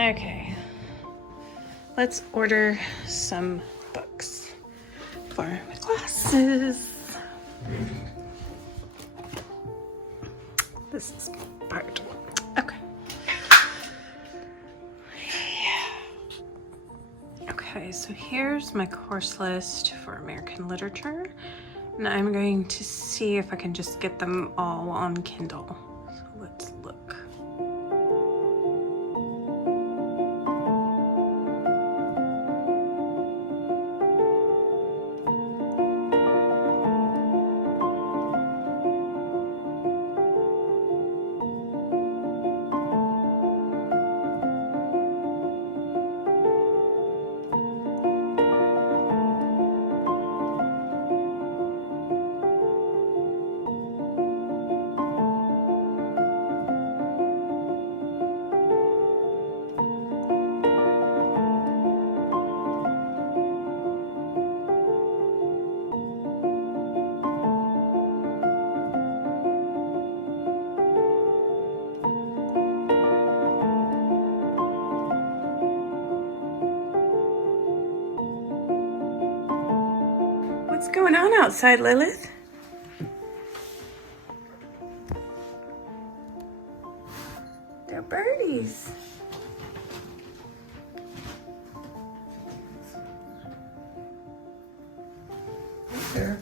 Okay, let's order some books for my classes. This is part. Okay. Okay, so here's my course list for American literature, and I'm going to see if I can just get them all on Kindle. So let's look. What's going on outside, Lilith? They're birdies. There.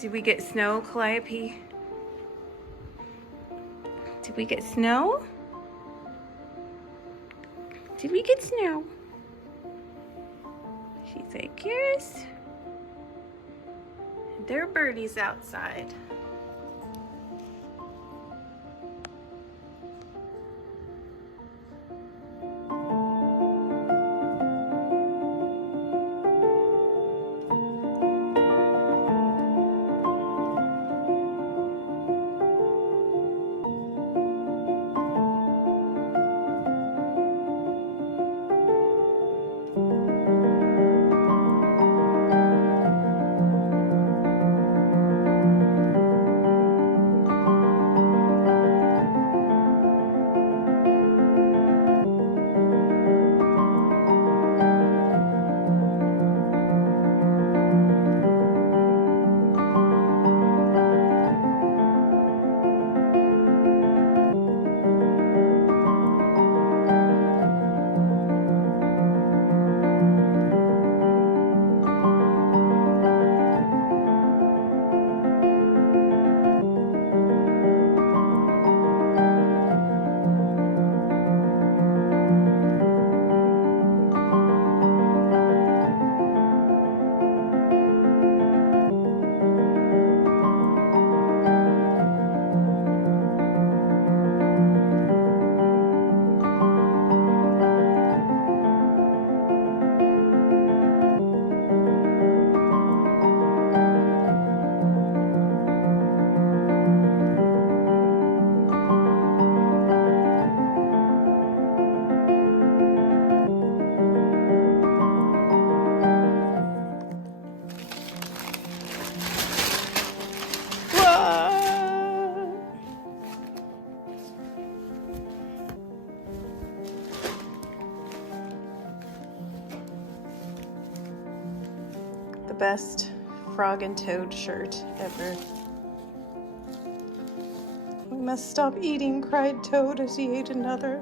Did we get snow, Calliope? Did we get snow? Did we get snow? She's like, yes. There are birdies outside. The best frog and toad shirt ever. We must stop eating, cried Toad as he ate another.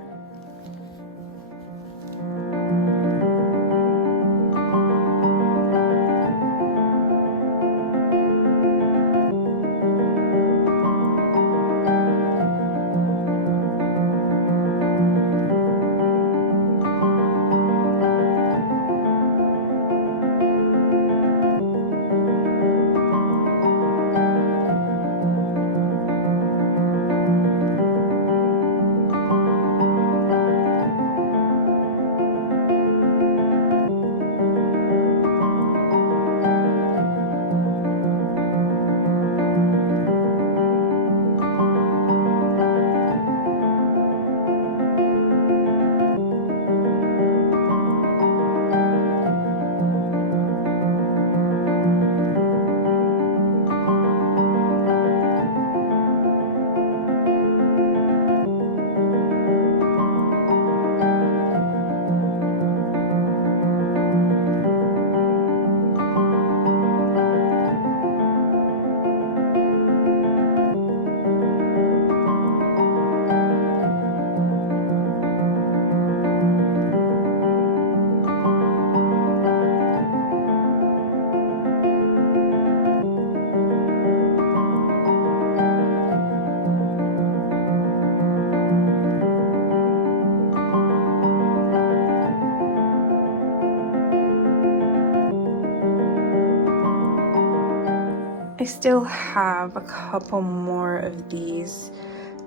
still have a couple more of these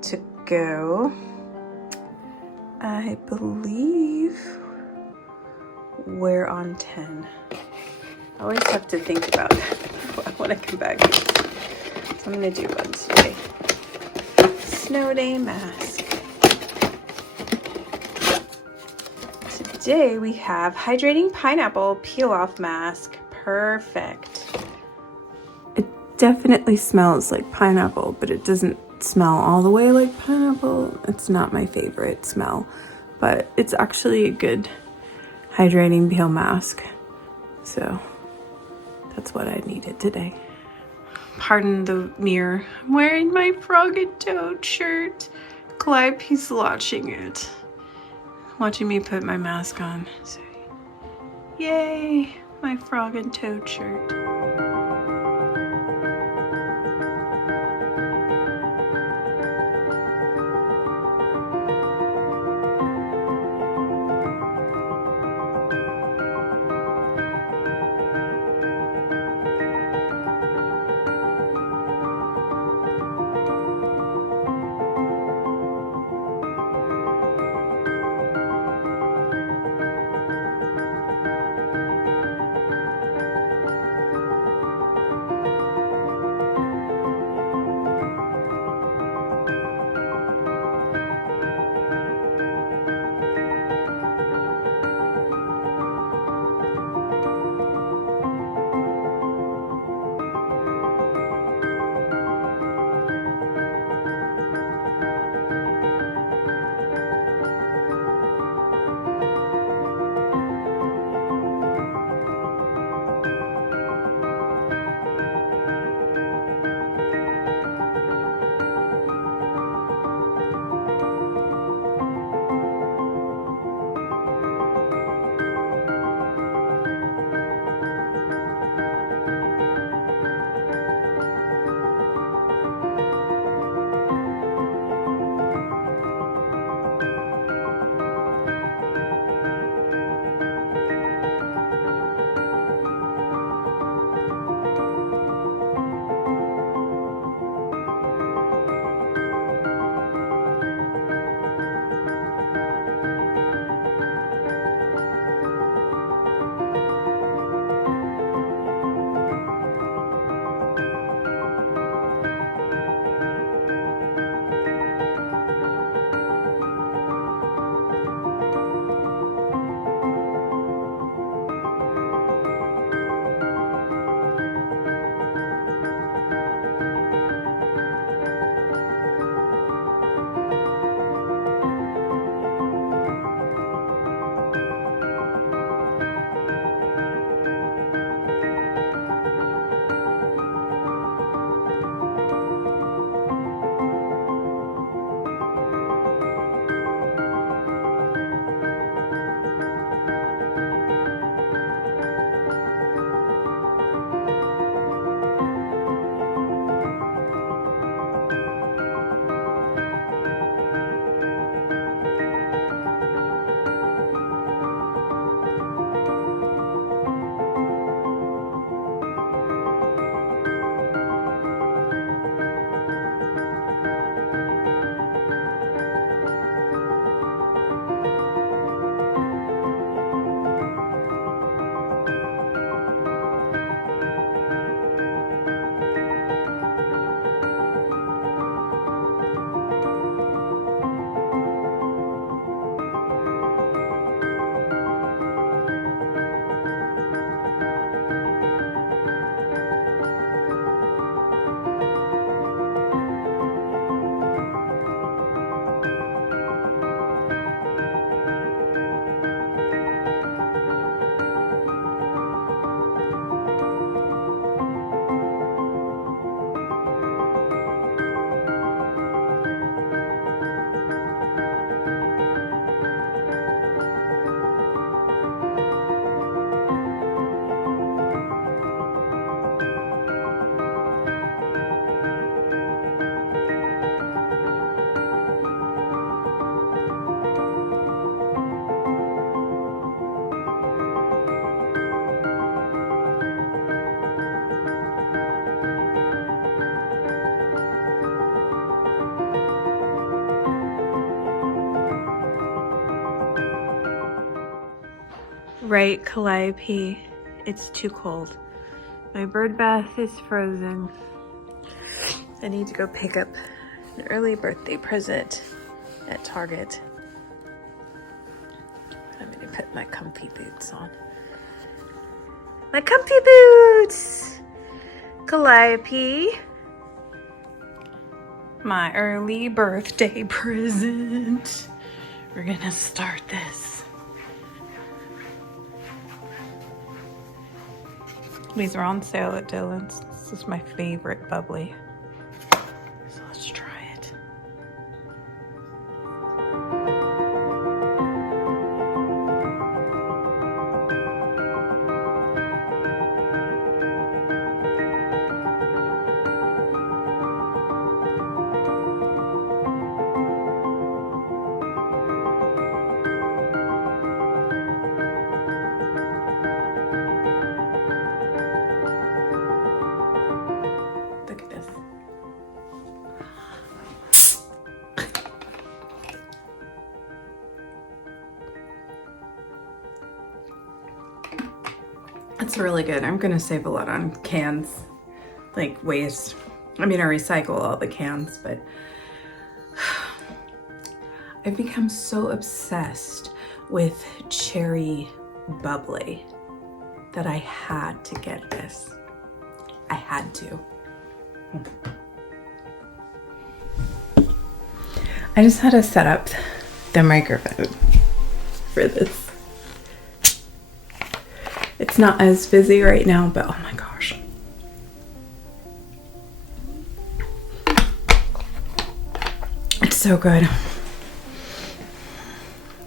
to go. I believe we're on 10. I always have to think about when I come back. So I'm gonna do one today. Snow day mask. Today we have hydrating pineapple peel off mask. Perfect. It definitely smells like pineapple, but it doesn't smell all the way like pineapple. It's not my favorite smell, but it's actually a good hydrating peel mask. So that's what I needed today. Pardon the mirror. I'm wearing my Frog and Toad shirt. Clive, he's watching it. Watching me put my mask on. So, yay, my Frog and Toad shirt. Right, Calliope. It's too cold. My bird bath is frozen. I need to go pick up an early birthday present at Target. I'm gonna put my comfy boots on. My comfy boots! Calliope. My early birthday present. We're gonna start this. These are on sale at Dillon's. This is my favorite bubbly. So let's try it. Look at this. It's really good. I'm gonna save a lot on cans, like waste. I mean, I recycle all the cans, but I've become so obsessed with cherry bubbly that I had to get this. I had to. I just had to set up the microphone for this. It's not as busy right now, but oh my gosh. It's so good.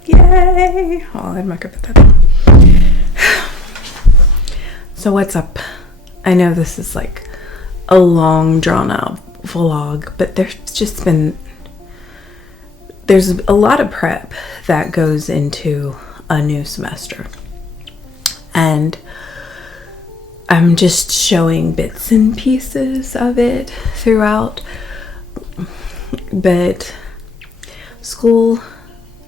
Yay! Oh, I'm not gonna put that on. So what's up? I know this is like a long drawn out vlog, but there's a lot of prep that goes into a new semester. And I'm just showing bits and pieces of it throughout. But school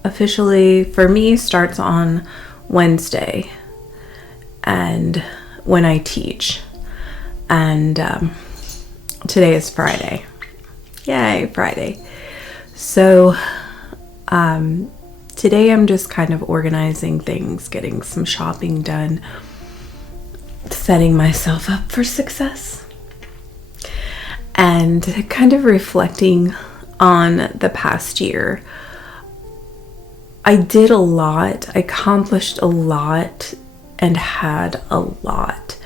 officially for me starts on Wednesday, and when I teach. And today is Friday. Yay, Friday. So today I'm just kind of organizing things, getting some shopping done, setting myself up for success, and kind of reflecting on the past year. I did a lot, I accomplished a lot, and had a lot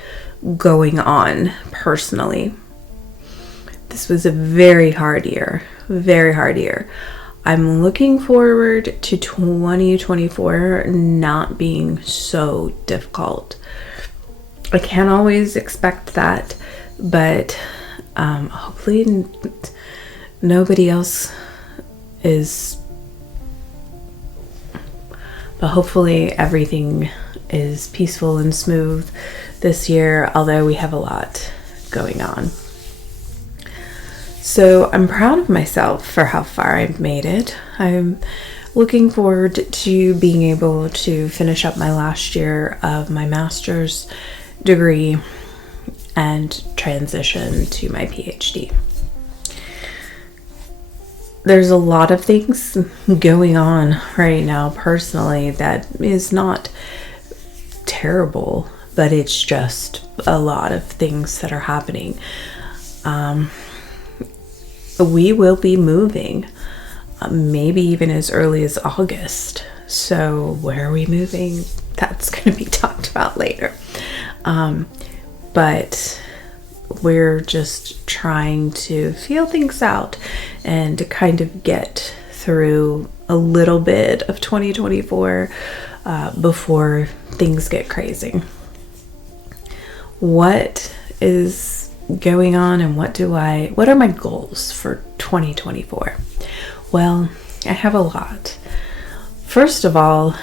going on personally. This was a very hard year, very hard year. I'm looking forward to 2024 not being so difficult. I can't always expect that, but hopefully nobody else is. But hopefully everything is peaceful and smooth this year, although we have a lot going on. So I'm proud of myself for how far I've made it. I'm looking forward to being able to finish up my last year of my master's degree and transition to my PhD. There's a lot of things going on right now personally that is not terrible, but it's just a lot of things that are happening. We will be moving, maybe even as early as August. So where are we moving? That's going to be talked about later. But we're just trying to feel things out and to kind of get through a little bit of 2024 before things get crazy. What is going on and what are my goals for 2024? Well, I have a lot. First of all,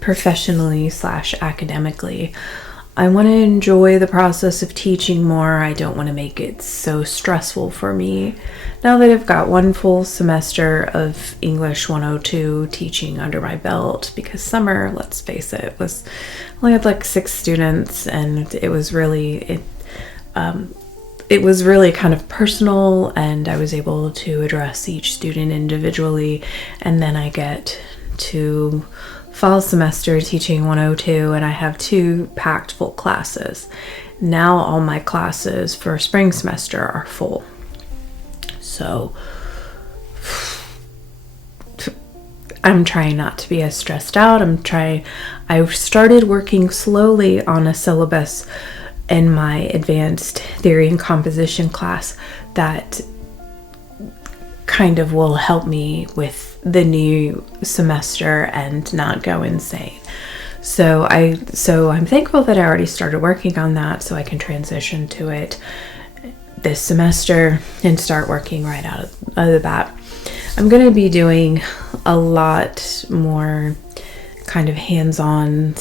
professionally / academically, I want to enjoy the process of teaching more. I don't want to make it so stressful for me. Now that I've got one full semester of English 102 teaching under my belt, because summer, let's face it, was only had like 6 students, and it was really kind of personal, and I was able to address each student individually. And then I get to fall semester teaching 102, and I have 2 packed full classes. Now all my classes for spring semester are full. So I'm trying not to be as stressed out. I've started working slowly on a syllabus in my advanced theory and composition class that kind of will help me with the new semester and not go insane. So I'm thankful that I already started working on that, so I can transition to it this semester and start working right out of the bat. I'm going to be doing a lot more kind of hands-on,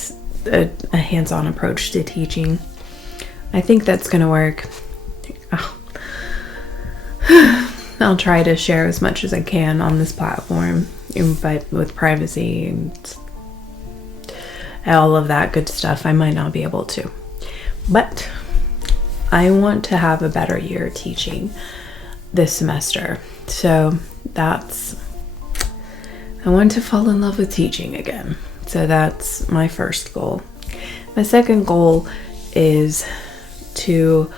a hands-on approach to teaching. I think that's going to work. I'll try to share as much as I can on this platform, but with privacy and all of that good stuff, I might not be able to. But I want to have a better year teaching this semester. So I want to fall in love with teaching again. So that's my first goal. My second goal is to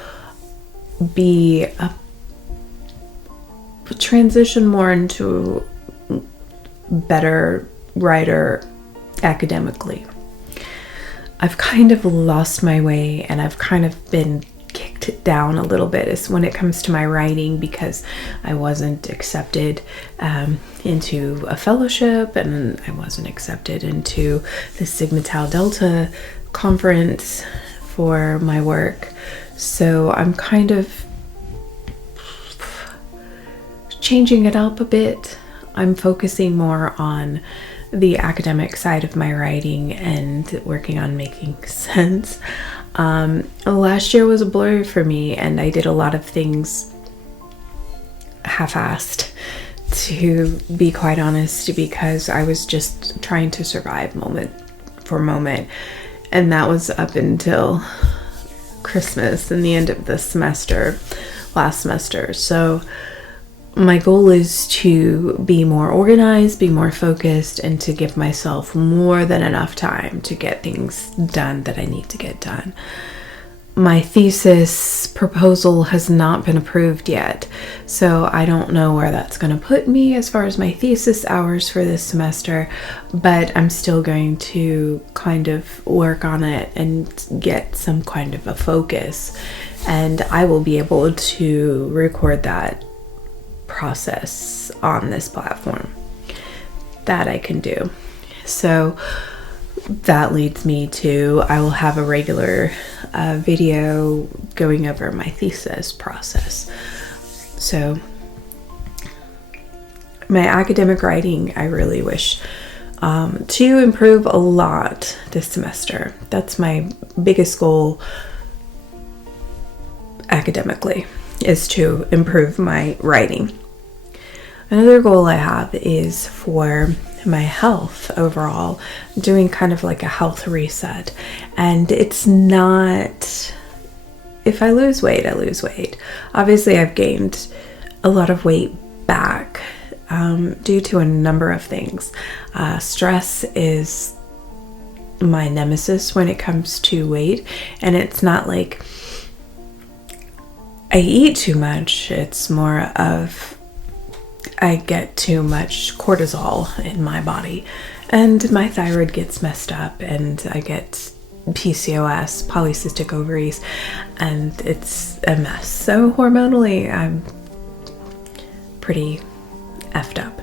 transition more into better writer academically. I've kind of lost my way, and I've kind of been kicked down a little bit when it comes to my writing, because I wasn't accepted into a fellowship, and I wasn't accepted into the Sigma Tau Delta conference for my work. So I'm kind of changing it up a bit. I'm focusing more on the academic side of my writing and working on making sense. Last year was a blur for me, and I did a lot of things half-assed, to be quite honest, because I was just trying to survive moment for moment. And that was up until Christmas and the end of the semester, last semester. So my goal is to be more organized, be more focused, and to give myself more than enough time to get things done that I need to get done. My thesis proposal has not been approved yet, so I don't know where that's going to put me as far as my thesis hours for this semester, but I'm still going to kind of work on it and get some kind of a focus, and I will be able to record that process on this platform. That I can do. So that leads me to, I will have a regular video going over my thesis process. So my academic writing, I really wish to improve a lot this semester. That's my biggest goal academically, is to improve my writing. Another goal I have is for my health overall. I'm doing kind of like a health reset, and it's not, if I lose weight, I lose weight. Obviously I've gained a lot of weight back due to a number of things. Stress is my nemesis when it comes to weight, and it's not like I eat too much. It's more of I get too much cortisol in my body, and my thyroid gets messed up, and I get PCOS, polycystic ovaries, and it's a mess. So hormonally, I'm pretty effed up.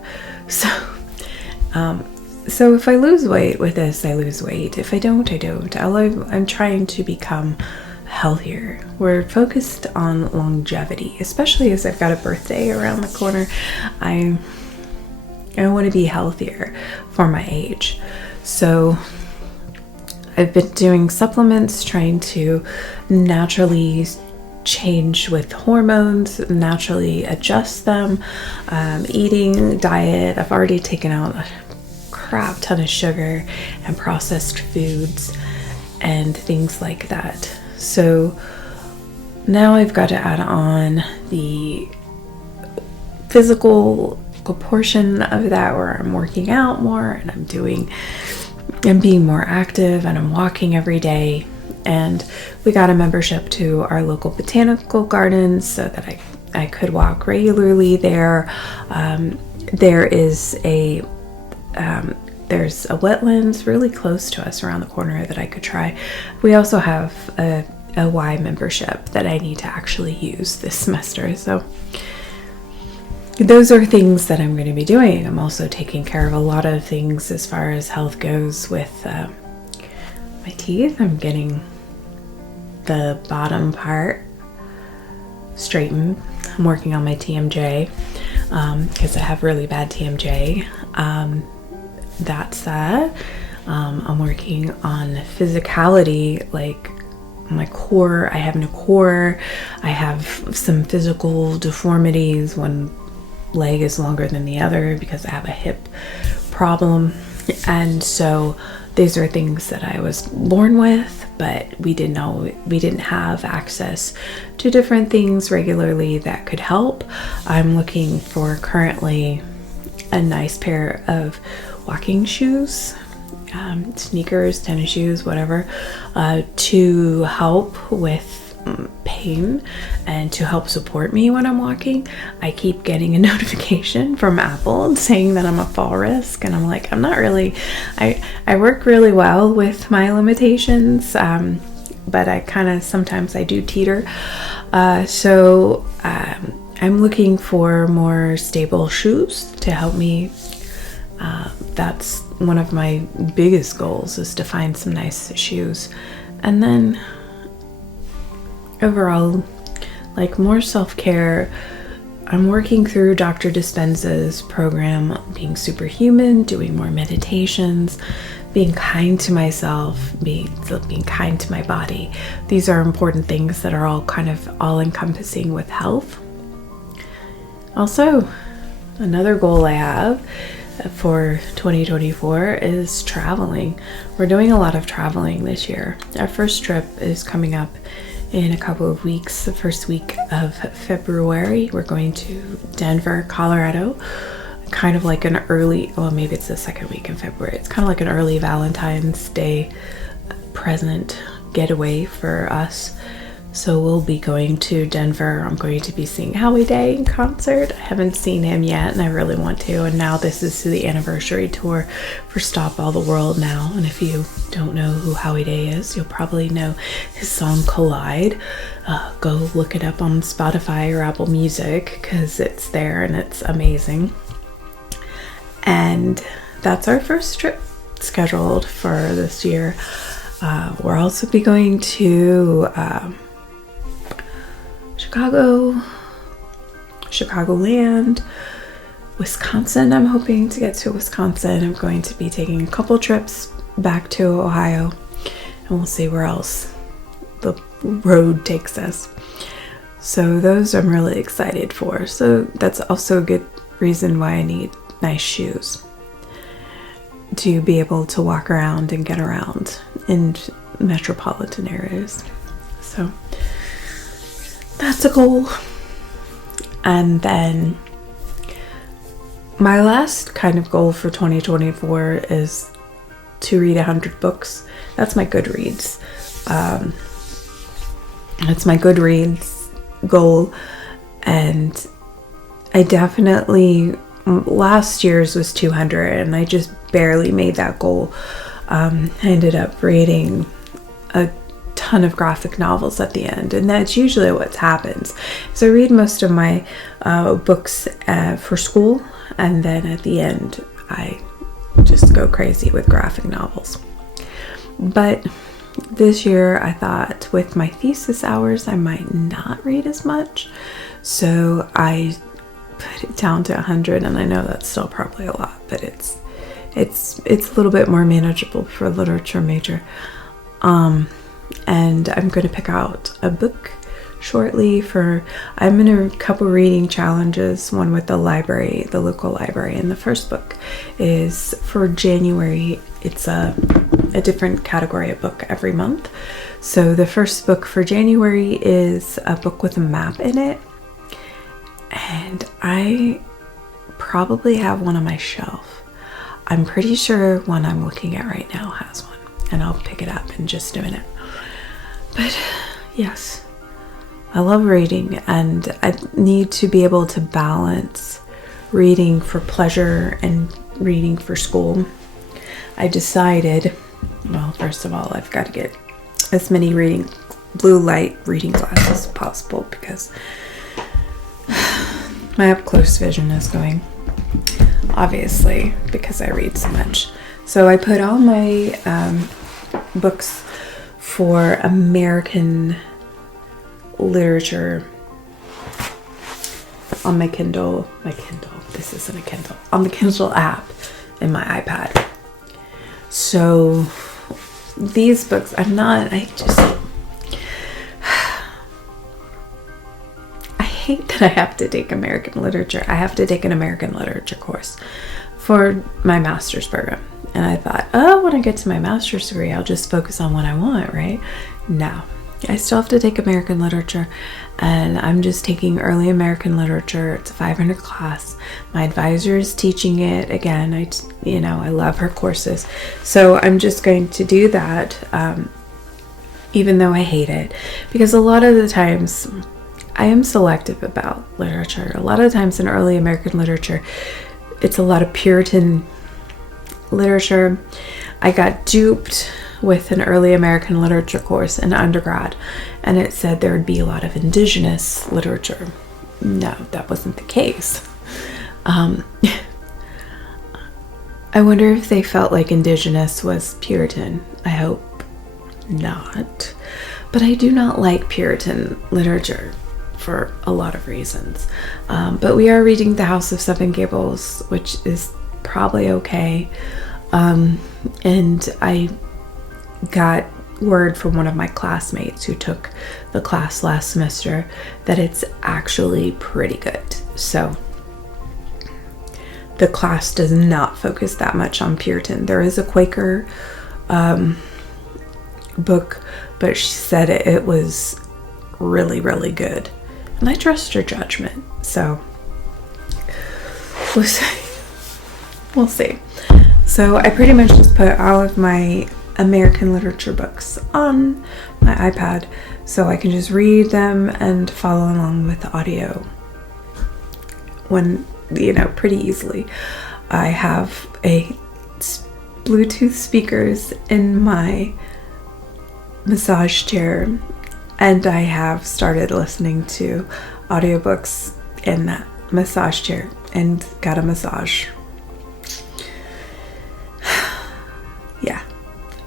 So if I lose weight with this, I lose weight. If I don't, I don't. I'm trying to become healthier. We're focused on longevity, especially as I've got a birthday around the corner. I want to be healthier for my age. So I've been doing supplements, trying to naturally change with hormones, naturally adjust them, eating, diet. I've already taken out a crap ton of sugar and processed foods and things like that. So now I've got to add on the physical portion of that, where I'm working out more and I'm being more active and I'm walking every day. And we got a membership to our local botanical gardens so that I could walk regularly there. There's a wetlands really close to us around the corner that I could try. We also have a Y membership that I need to actually use this semester. So those are things that I'm going to be doing. I'm also taking care of a lot of things as far as health goes with my teeth. I'm getting the bottom part straightened. I'm working on my TMJ because I have really bad TMJ. That's that. I'm working on physicality, like my core. I have no core. I have some physical deformities. One leg is longer than the other because I have a hip problem. And so these are things that I was born with, but we didn't have access to different things regularly that could help. I'm looking for currently a nice pair of walking shoes, sneakers, tennis shoes, whatever, to help with pain and to help support me when I'm walking. I keep getting a notification from Apple saying that I'm a fall risk, and I'm like, I'm not really. I work really well with my limitations, but I kind of sometimes I do teeter. So I'm looking for more stable shoes to help me. That's one of my biggest goals, is to find some nice shoes. And then overall, like, more self-care. I'm working through Dr. Dispenza's program, being superhuman, doing more meditations, being kind to myself, being kind to my body. These are important things that are all kind of all-encompassing with health. Also, another goal I have for 2024 is traveling. We're doing a lot of traveling this year. Our first trip is coming up in a couple of weeks. The first week of February, we're going to Denver, Colorado. Kind of like an early, well, maybe it's the second week in February. It's kind of like an early Valentine's Day present getaway for us. So we'll be going to Denver. I'm going to be seeing Howie Day in concert. I haven't seen him yet, and I really want to. And now this is the anniversary tour for Stop All the World now. And if you don't know who Howie Day is, you'll probably know his song Collide. Go look it up on Spotify or Apple Music, because it's there and it's amazing. And that's our first trip scheduled for this year. We'll also be going to Chicagoland, Wisconsin. I'm hoping to get to Wisconsin. I'm going to be taking a couple trips back to Ohio, and we'll see where else the road takes us. So those I'm really excited for. So that's also a good reason why I need nice shoes, to be able to walk around and get around in metropolitan areas. So that's a goal. And then my last kind of goal for 2024 is to read 100 books. That's my Goodreads. That's my Goodreads goal. And I definitely, last year's was 200, and I just barely made that goal. I ended up reading a ton of graphic novels at the end, and that's usually what happens. So I read most of my books for school, and then at the end I just go crazy with graphic novels. But this year I thought with my thesis hours I might not read as much, so I put it down to 100, and I know that's still probably a lot, but it's a little bit more manageable for a literature major. And I'm going to pick out a book shortly I'm in a couple reading challenges, one with the library, the local library, and the first book is for January. It's a different category of book every month. So the first book for January is a book with a map in it, and I probably have one on my shelf. I'm pretty sure one I'm looking at right now has one, and I'll pick it up in just a minute. But yes, I love reading, and I need to be able to balance reading for pleasure and reading for school. I decided, well, first of all, I've got to get as many blue light reading glasses as possible because my up close vision is going, obviously, because I read so much. So I put all my books for American literature on my Kindle. This isn't a Kindle. On the Kindle app in my iPad. So these books, I hate that I have to take American literature. I have to take an American literature course for my master's program. And I thought, when I get to my master's degree, I'll just focus on what I want, right? No, I still have to take American literature, and I'm just taking early American literature. It's a 500 class. My advisor is teaching it again. I love her courses. So I'm just going to do that, even though I hate it, because a lot of the times I am selective about literature. A lot of times in early American literature, it's a lot of Puritan literature. I got duped with an early American literature course in undergrad, and it said there would be a lot of indigenous literature. No, that wasn't the case. I wonder if they felt like indigenous was Puritan. I hope not. But I do not like Puritan literature for a lot of reasons. But we are reading The House of Seven Gables, which is probably okay. And I got word from one of my classmates who took the class last semester that it's actually pretty good. So the class does not focus that much on Puritan. There is a Quaker book, but she said it was really, really good. And I trust her judgment. So we'll see. We'll see. So I pretty much just put all of my American literature books on my iPad so I can just read them and follow along with the audio pretty easily. I have a Bluetooth speakers in my massage chair, and I have started listening to audiobooks in that massage chair and got a massage. Yeah,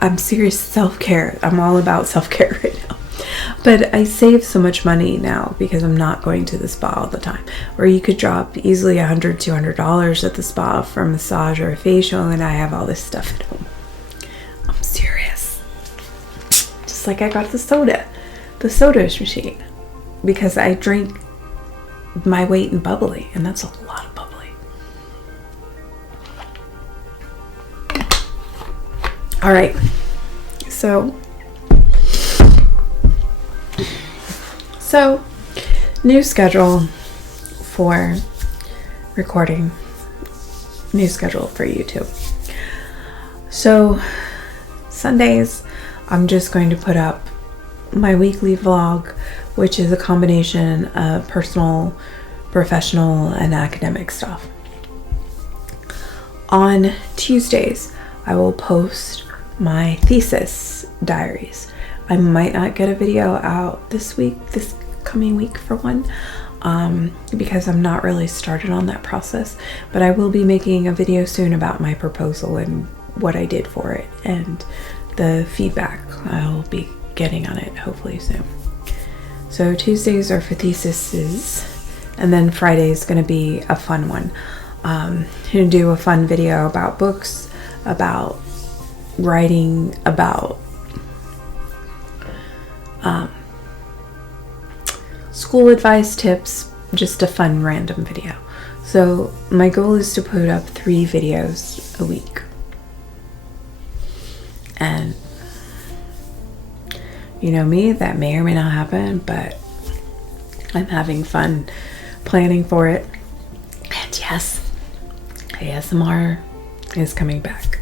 I'm serious self-care. I'm all about self-care right now. But I save so much money now because I'm not going to the spa all the time. Or you could drop easily $100, $200 at the spa for a massage or a facial, and I have all this stuff at home. I'm serious. Just like I got the soda machine, because I drink my weight in bubbly, and that's a lot of bubbly. All right, so new schedule for recording, new schedule for YouTube. So Sundays, I'm just going to put up my weekly vlog, which is a combination of personal, professional, and academic stuff. On Tuesdays, I will post my thesis diaries. I might not get a video out this coming week for one, because I'm not really started on that process, but I will be making a video soon about my proposal and what I did for it and the feedback I'll be getting on it hopefully soon. So Tuesdays are for theses, and then Friday is going to be a fun one. I'm going to do a fun video about books, about writing, about school advice, tips, just a fun random video. So my goal is to put up 3 videos a week. And you know me, that may or may not happen, but I'm having fun planning for it. And yes, ASMR is coming back.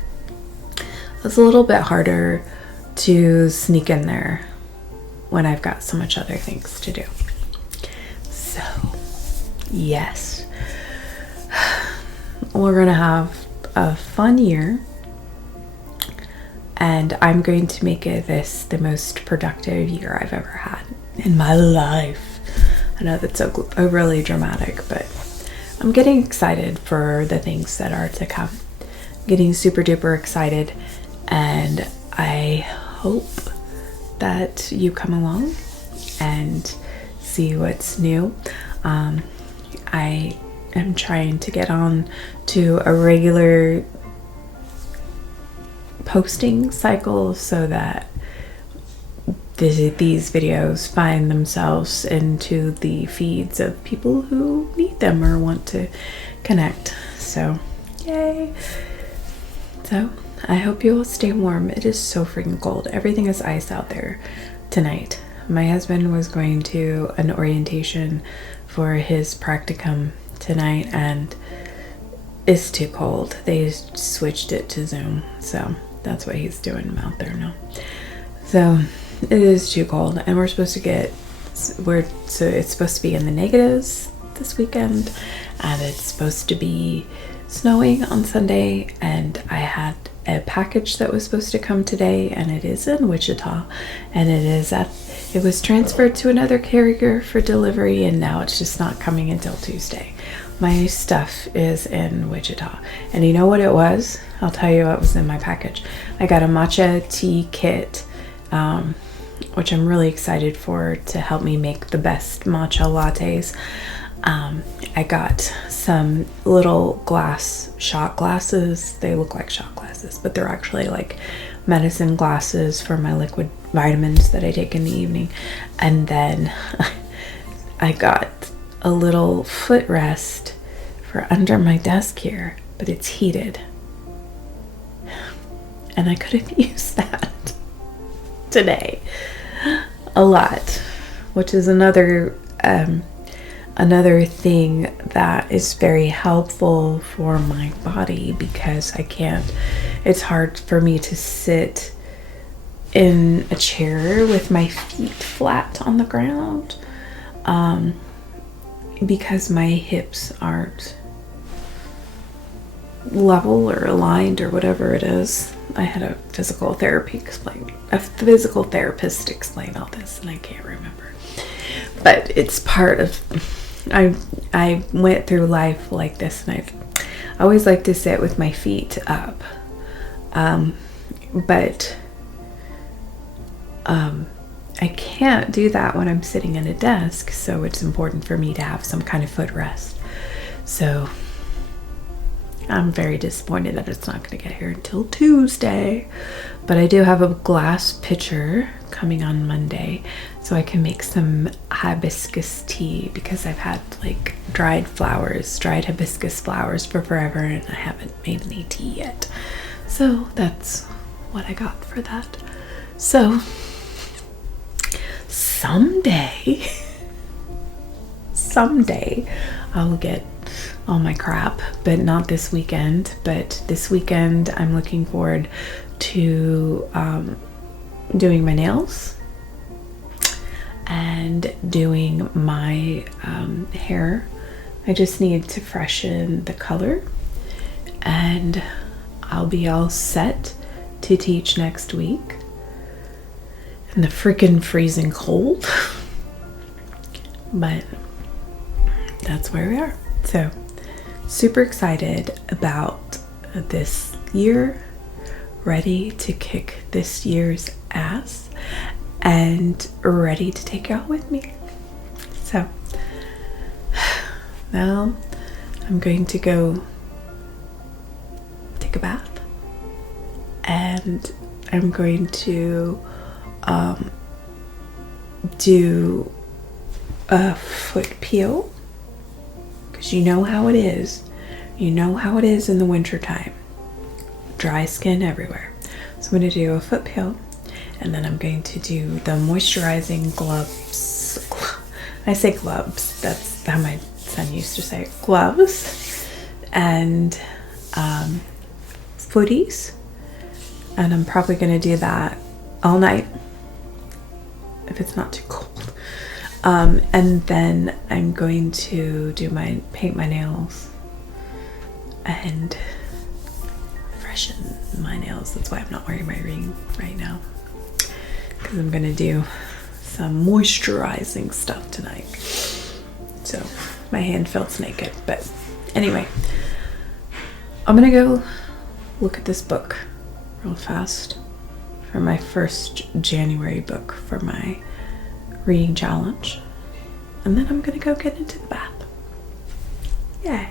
It's a little bit harder to sneak in there when I've got so much other things to do. So, yes, we're gonna have a fun year, and I'm going to make it the most productive year I've ever had in my life. I know that's really dramatic, but I'm getting excited for the things that are to come. I'm getting super duper excited, and I hope that you come along and see what's new. I am trying to get on to a regular posting cycle so that these videos find themselves into the feeds of people who need them or want to connect. So, yay! So, I hope you will stay warm. It is so freaking cold. Everything is ice out there tonight. My husband was going to an orientation for his practicum tonight, and it's too cold. They switched it to Zoom, so that's what he's doing out there now. So it is too cold, and we're supposed to get so it's supposed to be in the negatives this weekend, and it's supposed to be snowing on Sunday. And I had a package that was supposed to come today, and it is in Wichita, and it was transferred to another carrier for delivery, and now it's just not coming until Tuesday. My stuff is in Wichita, and you know what it was? I'll tell you what was in my package. I got a matcha tea kit, which I'm really excited for, to help me make the best matcha lattes. I got some little glass shot glasses. They look like shot glasses, but they're actually like medicine glasses for my liquid vitamins that I take in the evening. And then I got a little footrest for under my desk here, but it's heated. And I could have used that today a lot, which is another thing that is very helpful for my body, because it's hard for me to sit in a chair with my feet flat on the ground, because my hips aren't level or aligned or whatever it is. I had a physical therapist explain all this, and I can't remember. But it's part of, I went through life like this, and I always like to sit with my feet up. But I can't do that when I'm sitting at a desk, so it's important for me to have some kind of footrest. So I'm very disappointed that it's not going to get here until Tuesday. But I do have a glass pitcher coming on Monday, so I can make some hibiscus tea, because I've had like dried hibiscus flowers for forever, and I haven't made any tea yet. So that's what I got for that. So someday I'll get all my crap, but not this weekend. But this weekend I'm looking forward to doing my nails and doing my hair. I just need to freshen the color, and I'll be all set to teach next week in the freaking freezing cold. But that's where we are. So super excited about this year, ready to kick this year's ass, and ready to take y'all with me. So now I'm going to go take a bath, and I'm going to do a foot peel, because you know how it is. You know how it is in the wintertime. Dry skin everywhere. So I'm going to do a foot peel, and then I'm going to do the moisturizing gloves. I say gloves. That's how my son used to say it. Gloves and footies. And I'm probably going to do that all night if it's not too cold. And then I'm going to do paint my nails and freshen my nails. That's why I'm not wearing my ring right now, because I'm gonna do some moisturizing stuff tonight. So my hand feels naked, but anyway, I'm gonna go look at this book real fast for my first January book for my reading challenge, and then I'm gonna go get into the bath. Yay.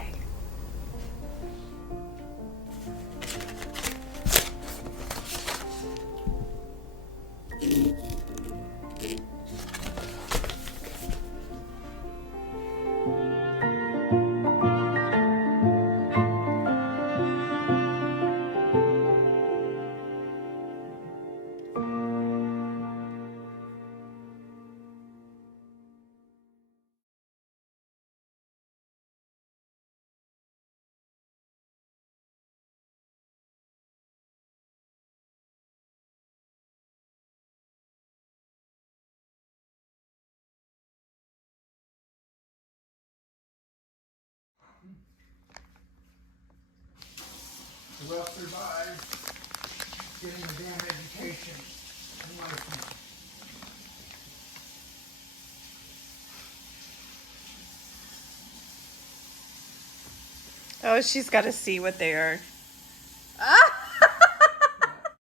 Will survive getting a damn education and license. Oh, she's got to see what they are